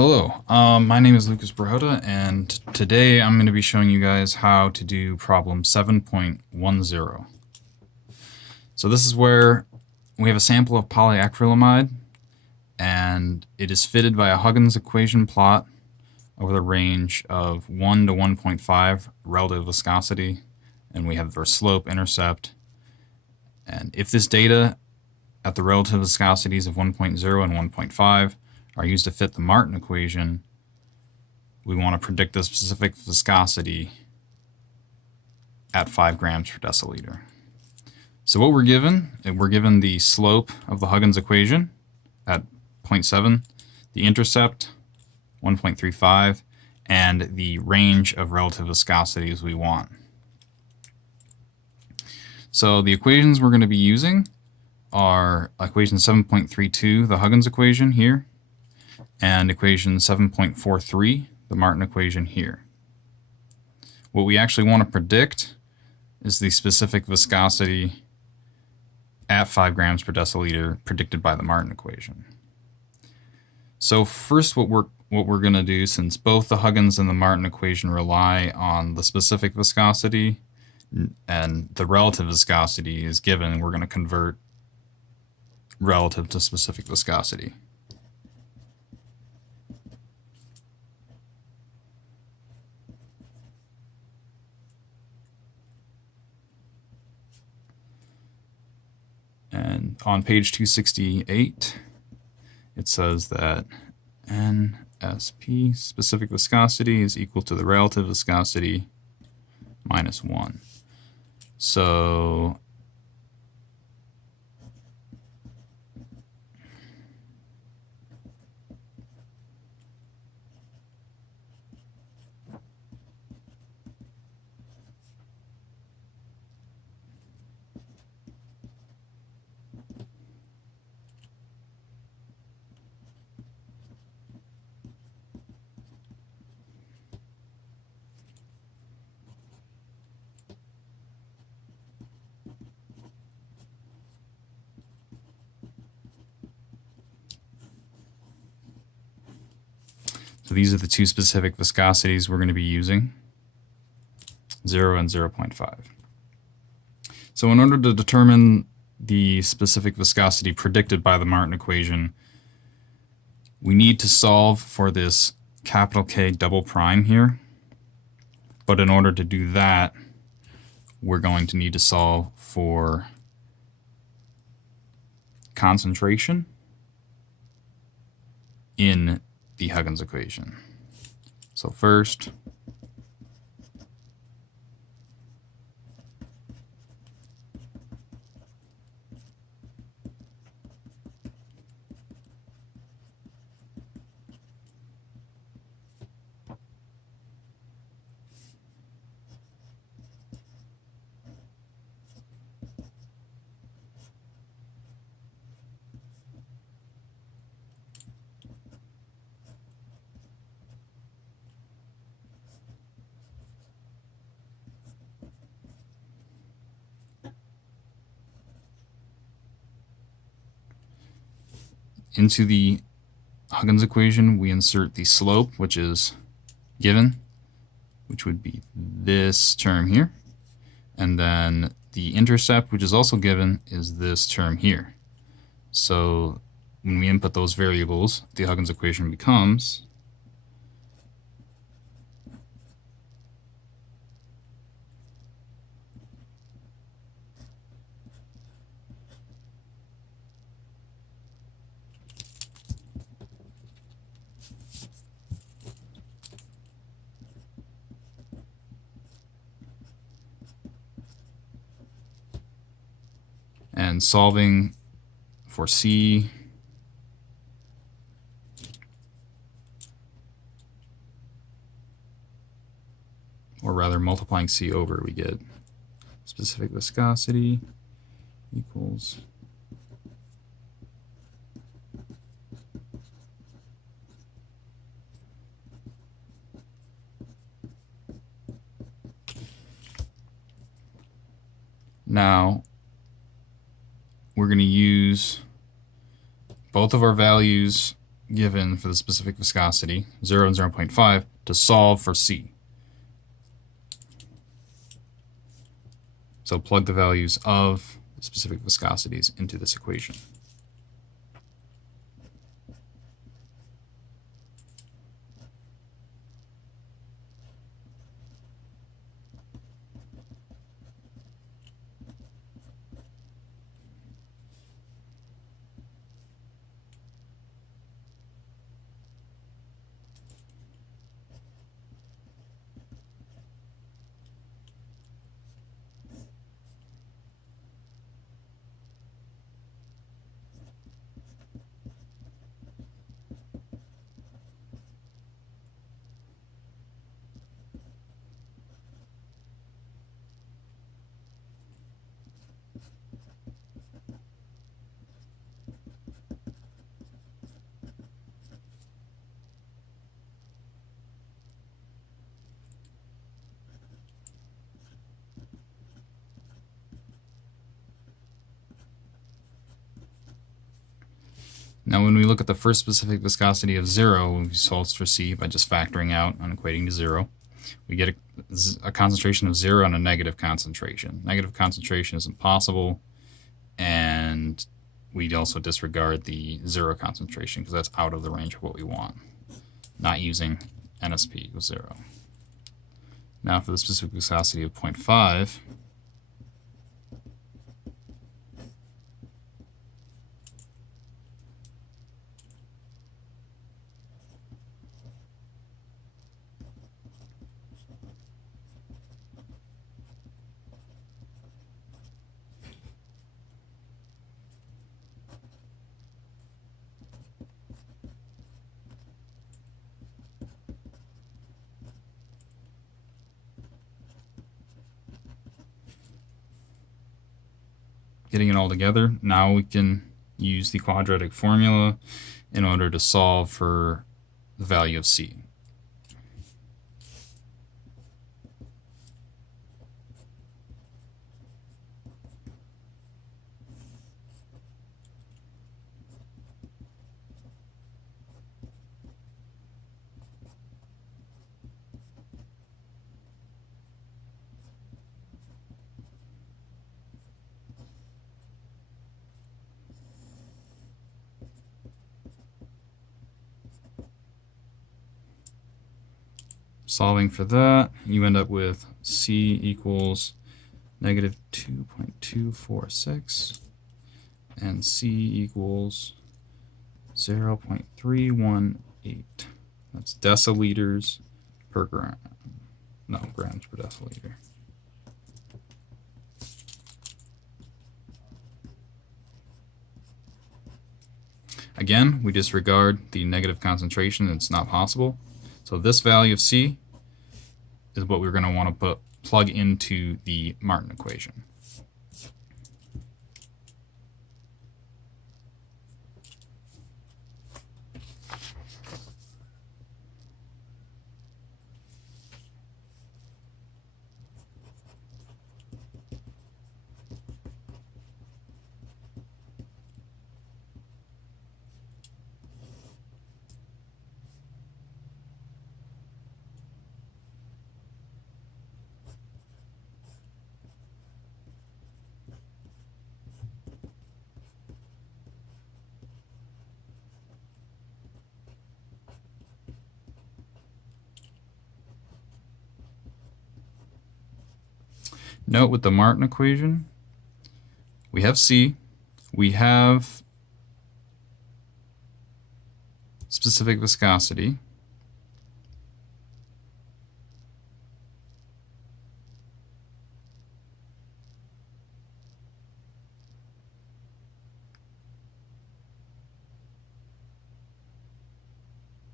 Hello, my name is Lucas Brahota, and today I'm going to be showing you guys how to do problem 7.10. So this is where we have a sample of polyacrylamide, and it is fitted by a Huggins equation plot over the range of 1 to 1.5 relative viscosity, and we have our slope, intercept, and if this data at the relative viscosities of 1.0 and 1.5 are used to fit the Martin equation, we want to predict the specific viscosity at 5 grams per deciliter. So what we're given the slope of the Huggins equation at 0.7, the intercept 1.35, and the range of relative viscosities we want. So the equations we're going to be using are equation 7.32, the Huggins equation here, and equation 7.43, the Martin equation here. What we actually want to predict is the specific viscosity at 5 grams per deciliter predicted by the Martin equation. So first what we're going to do, since both the Huggins and the Martin equation rely on the specific viscosity and the relative viscosity is given, we're going to convert relative to specific viscosity. And on page 268, it says that NSP, specific viscosity, is equal to the relative viscosity minus 1. So these are the two specific viscosities we're going to be using, 0 and 0.5. So in order to determine the specific viscosity predicted by the Martin equation, we need to solve for this capital K double prime here. But in order to do that, we're going to need to solve for concentration in the Huggins equation. So first, into the Huggins equation, we insert the slope, which is given, which would be this term here. And then the intercept, which is also given, is this term here. So when we input those variables, the Huggins equation becomes and solving for C, or rather multiplying C over, we get specific viscosity equals now we're going to use both of our values given for the specific viscosity, 0 and 0.5, to solve for C. So plug the values of the specific viscosities into this equation. Now when we look at the first specific viscosity of 0, we solve for C by just factoring out and equating to 0. We get a concentration of 0 and a negative concentration. Negative concentration is impossible, and we'd also disregard the 0 concentration because that's out of the range of what we want, not using NSP equals 0. Now for the specific viscosity of 0.5, getting it all together, now we can use the quadratic formula in order to solve for the value of C. Solving for that, you end up with C equals negative 2.246 and C equals 0.318. That's deciliters per gram. No, grams per deciliter. Again, we disregard the negative concentration. It's not possible. So this value of C is what we're going to want to plug into the Martin equation. Note with the Martin equation, we have C, we have specific viscosity,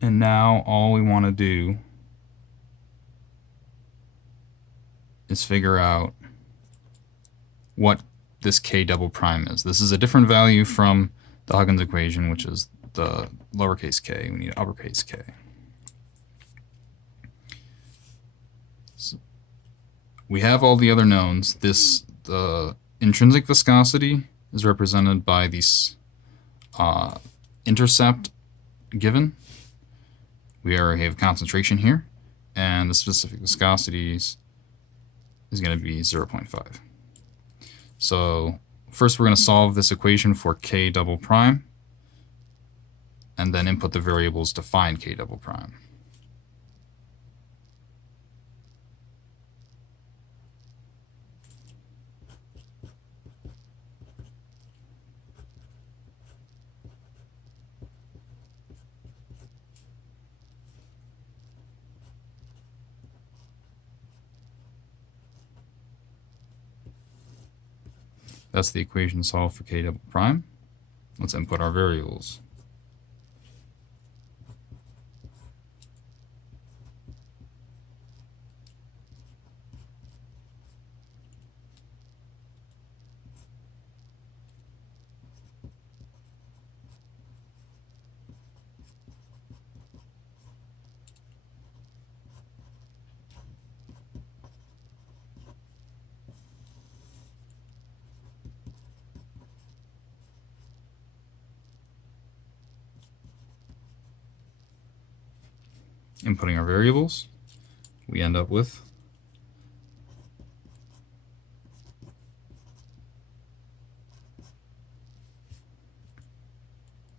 and now all we want to do is figure out what this K double prime is. This is a different value from the Huggins equation, which is the lowercase k. We need uppercase K. So we have all the other knowns. The intrinsic viscosity is represented by these intercept given. We already have concentration here, and the specific viscosities is going to be 0.5. So first we're going to solve this equation for K double prime, and then input the variables to find K double prime. That's the equation solved for K double prime. Let's input our variables. Inputting our variables, we end up with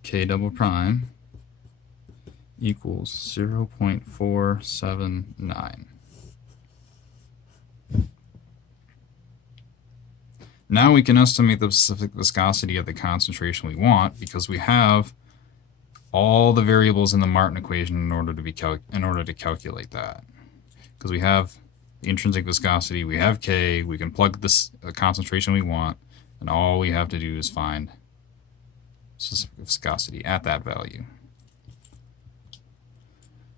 K double prime equals 0.479. Now we can estimate the specific viscosity at the concentration we want because we have all the variables in the Martin equation in order to calculate that. Because we have the intrinsic viscosity, we have K, we can plug this concentration we want, and all we have to do is find specific viscosity at that value.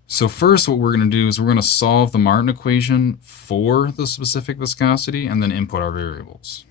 So first what we're going to do is we're going to solve the Martin equation for the specific viscosity and then input our variables.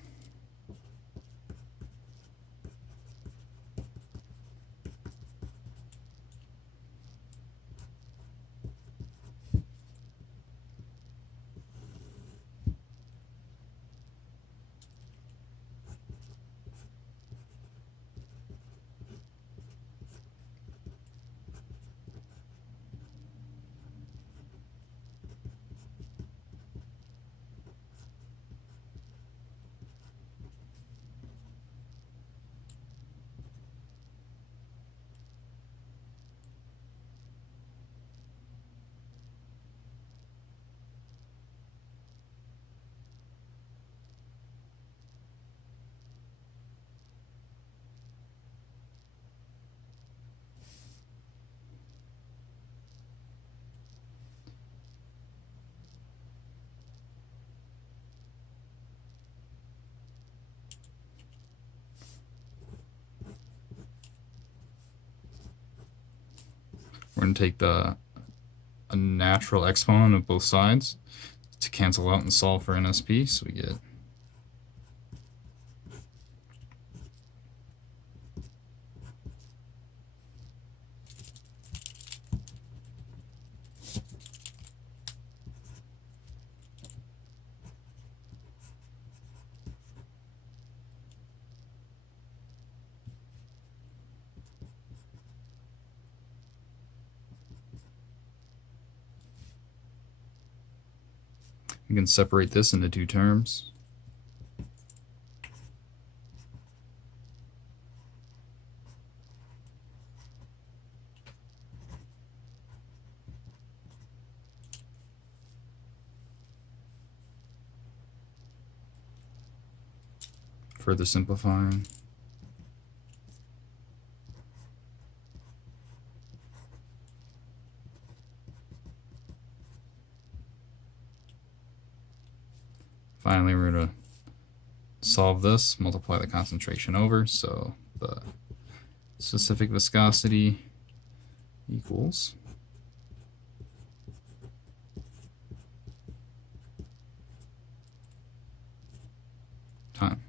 We're going to take a natural exponent of both sides to cancel out and solve for NSP, so we get you can separate this into two terms. Further simplifying. Finally, we're going to solve this, multiply the concentration over, so the specific viscosity equals time.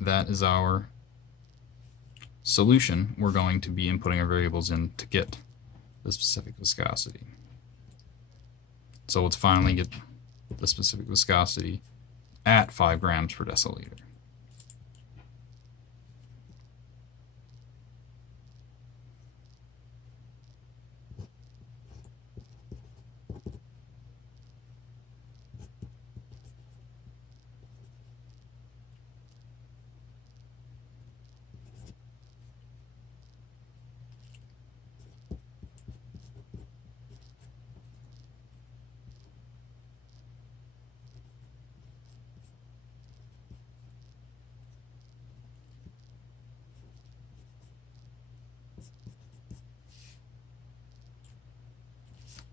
That is our solution. We're going to be inputting our variables in to get the specific viscosity. So let's finally get the specific viscosity at 5 grams per deciliter.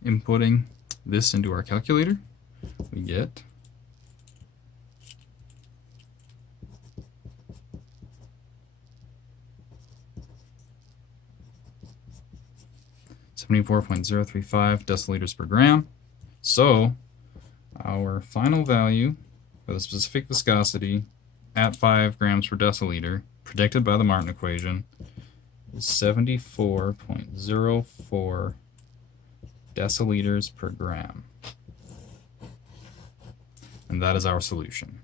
Inputting this into our calculator, we get 74.035 deciliters per gram. So our final value for the specific viscosity at 5 grams per deciliter, predicted by the Martin equation, is 74.04 deciliters per gram. And that is our solution.